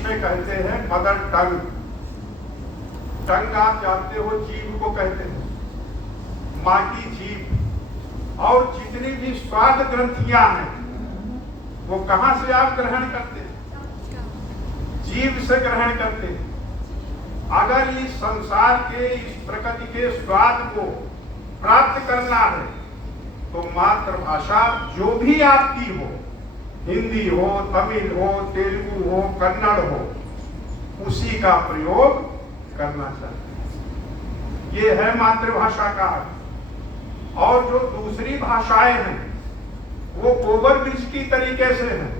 में कहते हैं मदर टंग। टंग आप जानते हो जीभ को कहते हैं, माँ की जीभ। और जितनी भी स्वाद ग्रंथियां हैं वो कहां से आप ग्रहण करते हैं? जीभ से ग्रहण करते हैं। अगर इस संसार के, इस प्रकृति के स्वाद को प्राप्त करना है तो मातृभाषा जो भी आपकी हो, हिंदी हो, तमिल हो, तेलुगु हो, कन्नड़ हो, उसी का प्रयोग करना चाहिए। ये है मातृभाषा का अर्थ। और जो दूसरी भाषाएं हैं वो ओवरब्रिज की तरीके से हैं,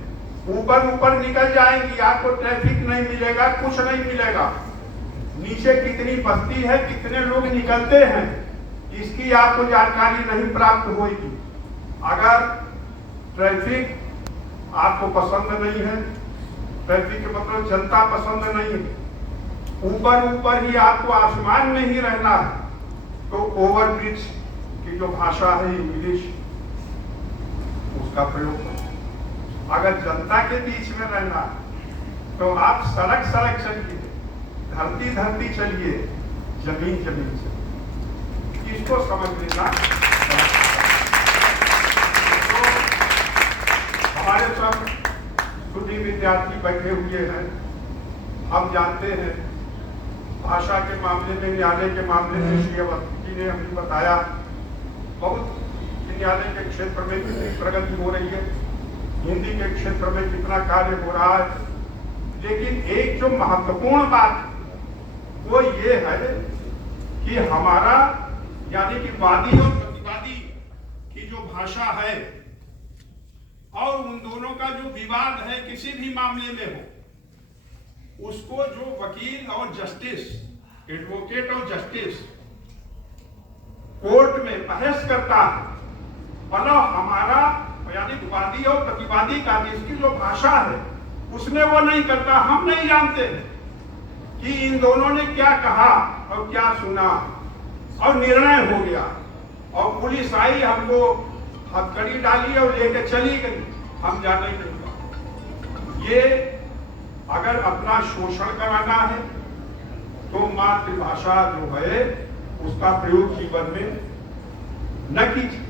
ऊपर ऊपर निकल जाएंगी, आपको ट्रैफिक नहीं मिलेगा, कुछ नहीं मिलेगा। नीचे कितनी बस्ती है, कितने लोग निकलते हैं, इसकी आपको जानकारी नहीं प्राप्त होगी। अगर ट्रैफिक आपको पसंद नहीं है, ट्रैफिक के मतलब जनता पसंद नहीं है, ऊपर ऊपर ही आपको आसमान में ही रहना है, तो ओवरब्रिज की जो भाषा है इंग्लिश, उसका प्रयोग करें। अगर जनता के बीच में रहना है तो आप सड़क सड़क चलिए, धरती धरती चलिए, जमीन जमीन चलिए। इसको समझ लेना। तो हमारे सब सुधी विद्यार्थी बैठे हुए हैं, हम जानते हैं भाषा के मामले में, न्यायालय के मामले में श्री अवस्थी जी ने हमें बताया बहुत न्यायालय के क्षेत्र में कितनी प्रगति हो रही है, हिंदी के क्षेत्र में कितना कार्य हो रहा है। लेकिन एक जो महत्वपूर्ण बात वो ये है कि हमारा यानी कि वादी और प्रतिवादी की जो भाषा है और उन दोनों का जो विवाद है किसी भी मामले में हो, उसको जो वकील और जस्टिस, एडवोकेट और जस्टिस कोर्ट में बहस करता है, मतलब हमारा यानी वादी और प्रतिवादी का जिसकी जो भाषा है उसमें वो नहीं करता। हम नहीं जानते कि इन दोनों ने क्या कहा और क्या सुना, और निर्णय हो गया और पुलिस आई, हमको हथकड़ी डाली और लेके चली गई, हम जाने नहीं पाए। ये अगर अपना शोषण कराना है तो मातृभाषा जो है उसका प्रयोग जीवन में न कीजिए।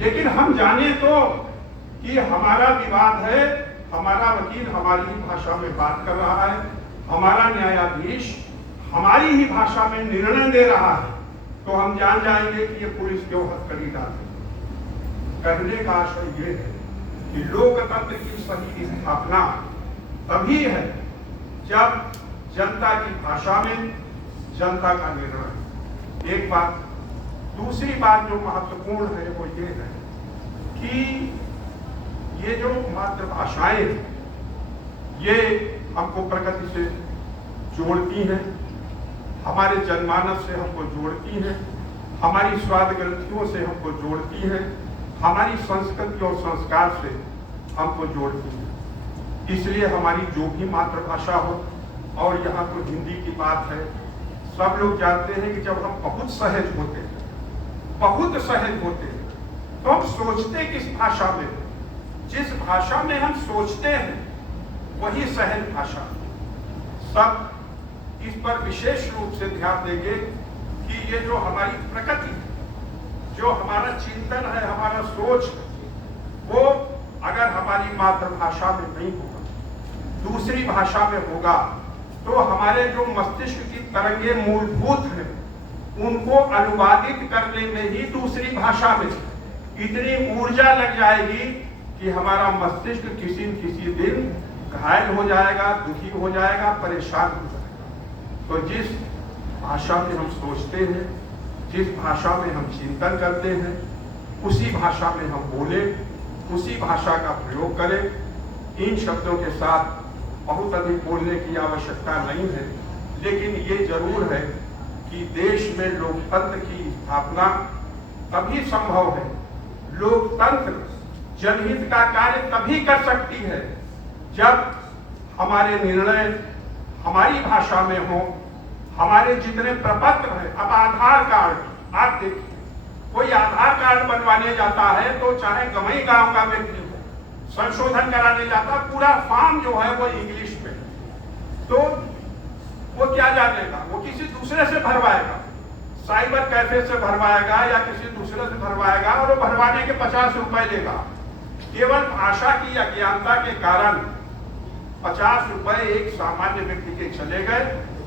लेकिन हम जाने तो कि हमारा विवाद है, हमारा वकील हमारी ही भाषा में बात कर रहा है, हमारा न्यायाधीश हमारी ही भाषा में निर्णय दे रहा है, तो हम जान जाएंगे कि ये पुलिस क्यों हथकड़ी डाले। कहने का आशय ये है कि लोकतंत्र की सही स्थापना तभी है जब जनता की भाषा में जनता का निर्णय। एक बात। दूसरी बात जो महत्वपूर्ण है वो ये है कि ये जो मातृभाषाएं हैं ये हमको प्रकृति से जोड़ती हैं, हमारे जनमानस से हमको जोड़ती हैं, हमारी स्वाद ग्रंथियों से हमको जोड़ती हैं, हमारी संस्कृति और संस्कार से हमको जोड़ती हैं। इसलिए हमारी जो भी मातृभाषा हो, और यहाँ तो हिंदी की बात है, सब लोग जानते हैं कि जब हम बहुत सहज होते हैं, बहुत सहज होते हैं, तो हम सोचते किस भाषा में, जिस भाषा में हम सोचते हैं वही सहज भाषा। सब इस पर विशेष रूप से ध्यान देंगे कि ये जो हमारी प्रकृति है, जो हमारा चिंतन है, हमारा सोच है, वो अगर हमारी मातृभाषा में नहीं होगा, दूसरी भाषा में होगा, तो हमारे जो मस्तिष्क की तरंगे मूलभूत हैं उनको अनुवादित करने में ही दूसरी भाषा में इतनी ऊर्जा लग जाएगी कि हमारा मस्तिष्क किसी न किसी दिन घायल हो जाएगा, दुखी हो जाएगा, परेशान हो जाएगा। तो जिस भाषा में हम सोचते हैं, जिस भाषा में हम चिंतन करते हैं, उसी भाषा में हम बोले, उसी भाषा का प्रयोग करें। इन शब्दों के साथ बहुत अधिक बोलने की आवश्यकता नहीं है, लेकिन ये जरूर है कि देश में लोकतंत्र की स्थापना तभी संभव है, लोकतंत्र जनहित का कार्य तभी कर सकती है जब हमारे निर्णय हमारी भाषा में हो, हमारे जितने प्रपत्र हैं। अब आधार कार्ड आप देखिए, कोई आधार कार्ड बनवाने जाता है तो चाहे गवई गांव का व्यक्ति हो, संशोधन कराने जाता, पूरा फॉर्म जो है वो इंग्लिश में, तो वो क्या जानेगा, वो किसी दूसरे से भरवाएगा, साइबर कैफे से भरवाएगा या किसी दूसरे से भरवाएगा, और वो भरवाने के 50 रुपए लेगा। केवल भाषा की अज्ञानता के कारण 50 रुपए एक सामान्य व्यक्ति के चले गए,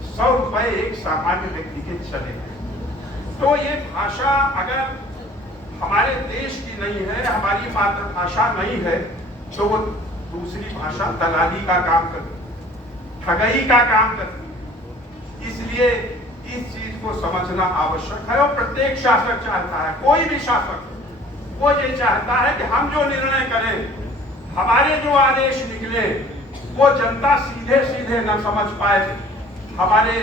100 रुपए एक सामान्य व्यक्ति के चले गए। तो ये भाषा अगर हमारे देश की नहीं है, हमारी मातृभाषा नहीं है, तो वो दूसरी भाषा दलाली का काम करती है, ठगई का काम करती है। इसलिए इस चीज को समझना आवश्यक है, और प्रत्येक शासक चाहता है, कोई भी शासक वो ये चाहता है कि हम जो निर्णय करें, हमारे जो आदेश निकले, वो जनता सीधे सीधे न समझ पाए। हमारे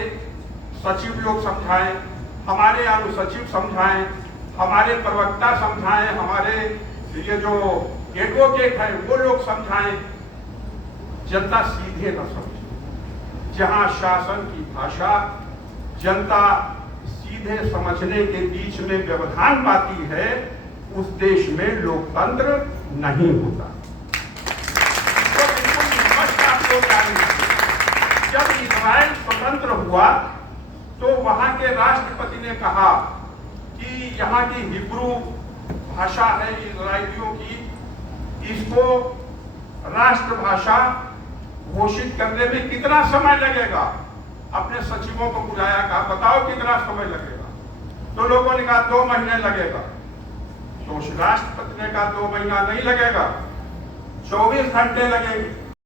सचिव लोग समझाएं, हमारे अनुसचिव समझाएं, हमारे प्रवक्ता समझाएं, हमारे ये जो एडवोकेट है वो लोग समझाएं, जनता सीधे न समझे। जहां शासन की भाषा जनता सीधे समझने के बीच में व्यवधान पाती है, उस देश में लोकतंत्र नहीं होता। तो बिल्कुल स्पष्ट आपको जानिए, जब इजराइल स्वतंत्र हुआ तो वहां के राष्ट्रपति ने कहा कि यहाँ की हिब्रू भाषा है इजराइलियों की, इसको राष्ट्रभाषा घोषित करने में कितना समय लगेगा। अपने सचिवों को बुलाया, कहा बताओ कितना समय लगेगा। तो लोगों ने कहा 2 महीने लगेगा। तो उस राष्ट्रपति ने कहा 2 महीना नहीं लगेगा, 24 घंटे लगेंगे।